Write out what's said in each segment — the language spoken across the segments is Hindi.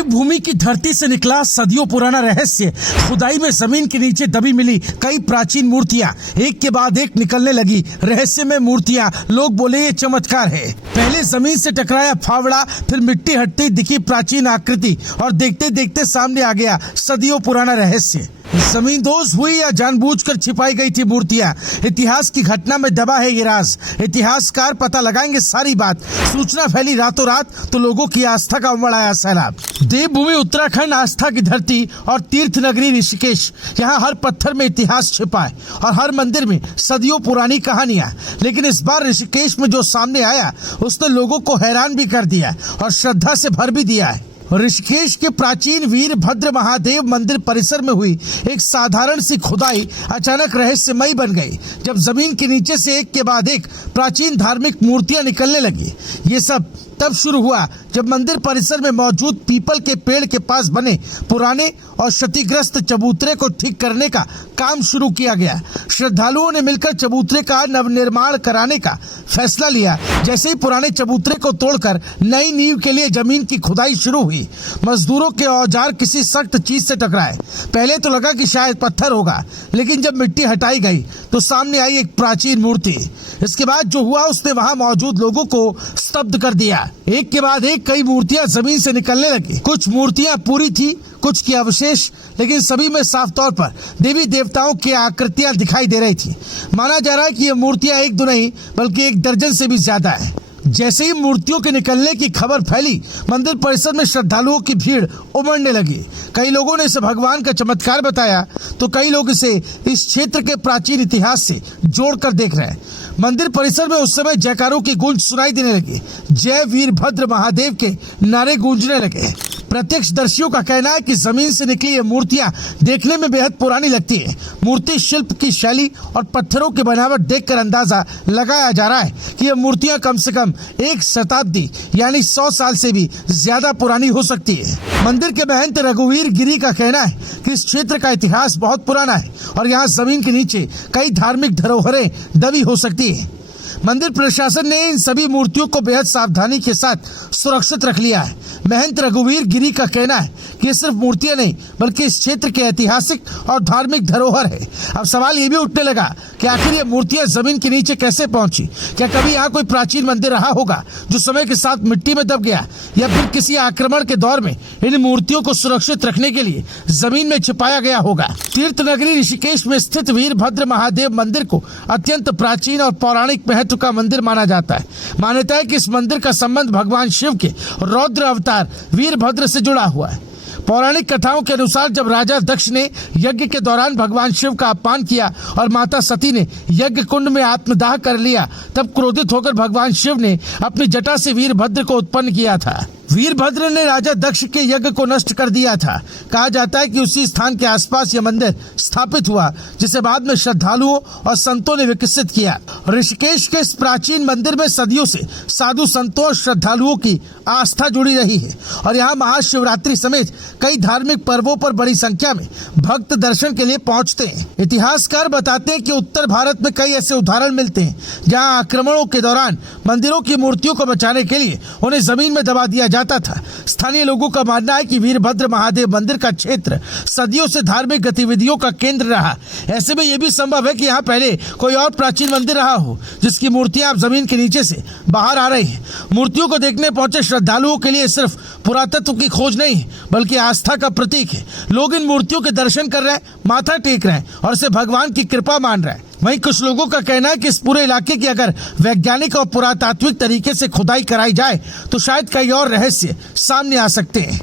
देवभूमि की धरती से निकला सदियों पुराना रहस्य। खुदाई में जमीन के नीचे दबी मिली कई प्राचीन मूर्तियां एक के बाद एक निकलने लगी। रहस्य में मूर्तियां, लोग बोले ये चमत्कार है। पहले जमीन से टकराया फावड़ा, फिर मिट्टी हटती दिखी प्राचीन आकृति और देखते देखते सामने आ गया सदियों पुराना रहस्य। जमींदोज हुई या जानबूझकर छिपाई गई थी मूर्तियां, इतिहास की घटना में दबा है ये राज। इतिहासकार पता लगाएंगे सारी बात। सूचना फैली रातों रात तो लोगों की आस्था का उमड़ आया सैलाब। देवभूमि उत्तराखंड आस्था की धरती और तीर्थ नगरी ऋषिकेश। यहाँ हर पत्थर में इतिहास छिपा है और हर मंदिर में सदियों पुरानी कहानियां। लेकिन इस बार ऋषिकेश में जो सामने आया उसने लोगों को हैरान भी कर दिया और श्रद्धा से भर भी दिया है। ऋषिकेश के प्राचीन वीरभद्र महादेव मंदिर परिसर में हुई एक साधारण सी खुदाई अचानक रहस्यमयी बन गई, जब जमीन के नीचे से एक के बाद एक प्राचीन धार्मिक मूर्तियां निकलने लगी। ये सब तब शुरू हुआ जब मंदिर परिसर में मौजूद पीपल के पेड़ के पास बने पुराने और क्षतिग्रस्त चबूतरे को ठीक करने का काम शुरू किया गया। श्रद्धालुओं ने मिलकर चबूतरे का नवनिर्माण कराने का फैसला लिया। जैसे ही पुराने चबूतरे को तोड़कर नई नींव के लिए जमीन की खुदाई शुरू हुई, मजदूरों के औजार किसी सख्त चीज से टकराए। पहले तो लगा कि शायद पत्थर होगा, लेकिन जब मिट्टी हटाई गई तो सामने आई एक प्राचीन मूर्ति। इसके बाद जो हुआ उसने वहां मौजूद लोगों को स्तब्ध कर दिया। एक के बाद एक कई मूर्तियां जमीन से निकलने लगी। कुछ मूर्तियां पूरी थी, कुछ के अवशेष, लेकिन सभी में साफ तौर पर देवी देवताओं की आकृतियां दिखाई दे रही थी। माना जा रहा है कि ये मूर्तियां एक दो नहीं बल्कि एक दर्जन से भी ज्यादा है। जैसे ही मूर्तियों के निकलने की खबर फैली, मंदिर परिसर में श्रद्धालुओं की भीड़ उमड़ने लगी। कई लोगों ने इसे भगवान का चमत्कार बताया तो कई लोग इसे इस क्षेत्र के प्राचीन इतिहास से जोड़कर देख रहे हैं। मंदिर परिसर में उस समय जयकारों की गूंज सुनाई देने लगी। जय वीरभद्र महादेव के नारे गूंजने लगे। प्रत्यक्षदर्शियों का कहना है कि जमीन से निकली ये मूर्तियां देखने में बेहद पुरानी लगती है। मूर्ति शिल्प की शैली और पत्थरों की बनावट देखकर अंदाजा लगाया जा रहा है कि ये मूर्तियां कम से कम एक शताब्दी यानी 100 साल से भी ज्यादा पुरानी हो सकती है। मंदिर के महंत रघुवीर गिरी का कहना है कि इस क्षेत्र का इतिहास बहुत पुराना है और यहाँ जमीन के नीचे कई धार्मिक धरोहरें दबी हो सकती है। मंदिर प्रशासन ने इन सभी मूर्तियों को बेहद सावधानी के साथ सुरक्षित रख लिया है। महंत रघुवीर गिरी का कहना है कि ये सिर्फ मूर्तियां नहीं बल्कि इस क्षेत्र के ऐतिहासिक और धार्मिक धरोहर है। अब सवाल ये भी उठने लगा कि आखिर ये मूर्तियां जमीन के नीचे कैसे पहुंची? क्या कभी यहाँ कोई प्राचीन मंदिर रहा होगा जो समय के साथ मिट्टी में दब गया, या फिर किसी आक्रमण के दौर में इन मूर्तियों को सुरक्षित रखने के लिए जमीन में छिपाया गया होगा? तीर्थ नगरी ऋषिकेश में स्थित वीरभद्र महादेव मंदिर को अत्यंत प्राचीन और पौराणिक महत्व का मंदिर माना जाता है। मान्यता है कि इस मंदिर का संबंध भगवान शिव के रौद्र अवतार वीरभद्र से जुड़ा हुआ है। पौराणिक कथाओं के अनुसार जब राजा दक्ष ने यज्ञ के दौरान भगवान शिव का अपमान किया और माता सती ने यज्ञ कुंड में आत्मदाह कर लिया, तब क्रोधित होकर भगवान शिव ने अपनी जटा से वीरभद्र को उत्पन्न किया था। वीरभद्र ने राजा दक्ष के यज्ञ को नष्ट कर दिया था। कहा जाता है कि उसी स्थान के आसपास यह मंदिर स्थापित हुआ, जिसे बाद में श्रद्धालुओं और संतों ने विकसित किया। ऋषिकेश के इस प्राचीन मंदिर में सदियों से साधु संतों और श्रद्धालुओं की आस्था जुड़ी रही है और यहाँ महाशिवरात्रि समेत कई धार्मिक पर्वों पर बड़ी संख्या में भक्त दर्शन के लिए पहुँचते हैं। इतिहासकार बताते हैं कि उत्तर भारत में कई ऐसे उदाहरण मिलते हैं जहाँ आक्रमणों के दौरान मंदिरों की मूर्तियों को बचाने के लिए उन्हें जमीन में दबा दिया जाता था। स्थानीय लोगों का मानना है कि वीरभद्र महादेव मंदिर का क्षेत्र सदियों से धार्मिक गतिविधियों का केंद्र रहा। ऐसे में यह भी संभव है कि यहाँ पहले कोई और प्राचीन मंदिर रहा हो जिसकी मूर्तियां अब जमीन के नीचे से बाहर आ रही हैं। मूर्तियों को देखने पहुंचे श्रद्धालुओं के लिए सिर्फ पुरातत्व की खोज नहीं बल्कि आस्था का प्रतीक है। लोग इन मूर्तियों के दर्शन कर रहे हैं, माथा टेक रहे हैं और इसे भगवान की कृपा मान रहे हैं। वहीं कुछ लोगों का कहना है कि इस पूरे इलाके की अगर वैज्ञानिक और पुरातात्विक तरीके से खुदाई कराई जाए तो शायद कई और रहस्य सामने आ सकते हैं।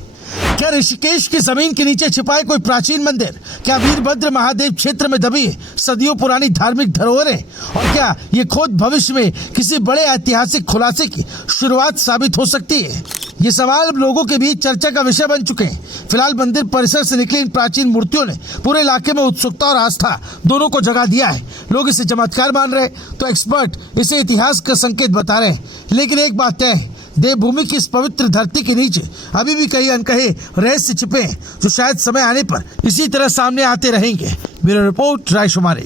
क्या ऋषिकेश की जमीन के नीचे छिपाए कोई प्राचीन मंदिर? क्या वीरभद्र महादेव क्षेत्र में दबी सदियों पुरानी धार्मिक धरोहरें? और क्या ये खोज भविष्य में किसी बड़े ऐतिहासिक खुलासे की शुरुआत साबित हो सकती है? ये सवाल अब लोगों के बीच चर्चा का विषय बन चुके हैं। फिलहाल मंदिर परिसर से निकली इन प्राचीन मूर्तियों ने पूरे इलाके में उत्सुकता और आस्था दोनों को जगा दिया है। लोग इसे चमत्कार मान रहे तो एक्सपर्ट इसे इतिहास का संकेत बता रहे हैं। लेकिन एक बात तय है, देवभूमि की इस पवित्र धरती के नीचे अभी भी कई अनकहे रहस्य छिपे हैं जो शायद समय आने पर इसी तरह सामने आते रहेंगे। Bureau report, रायशुमारी।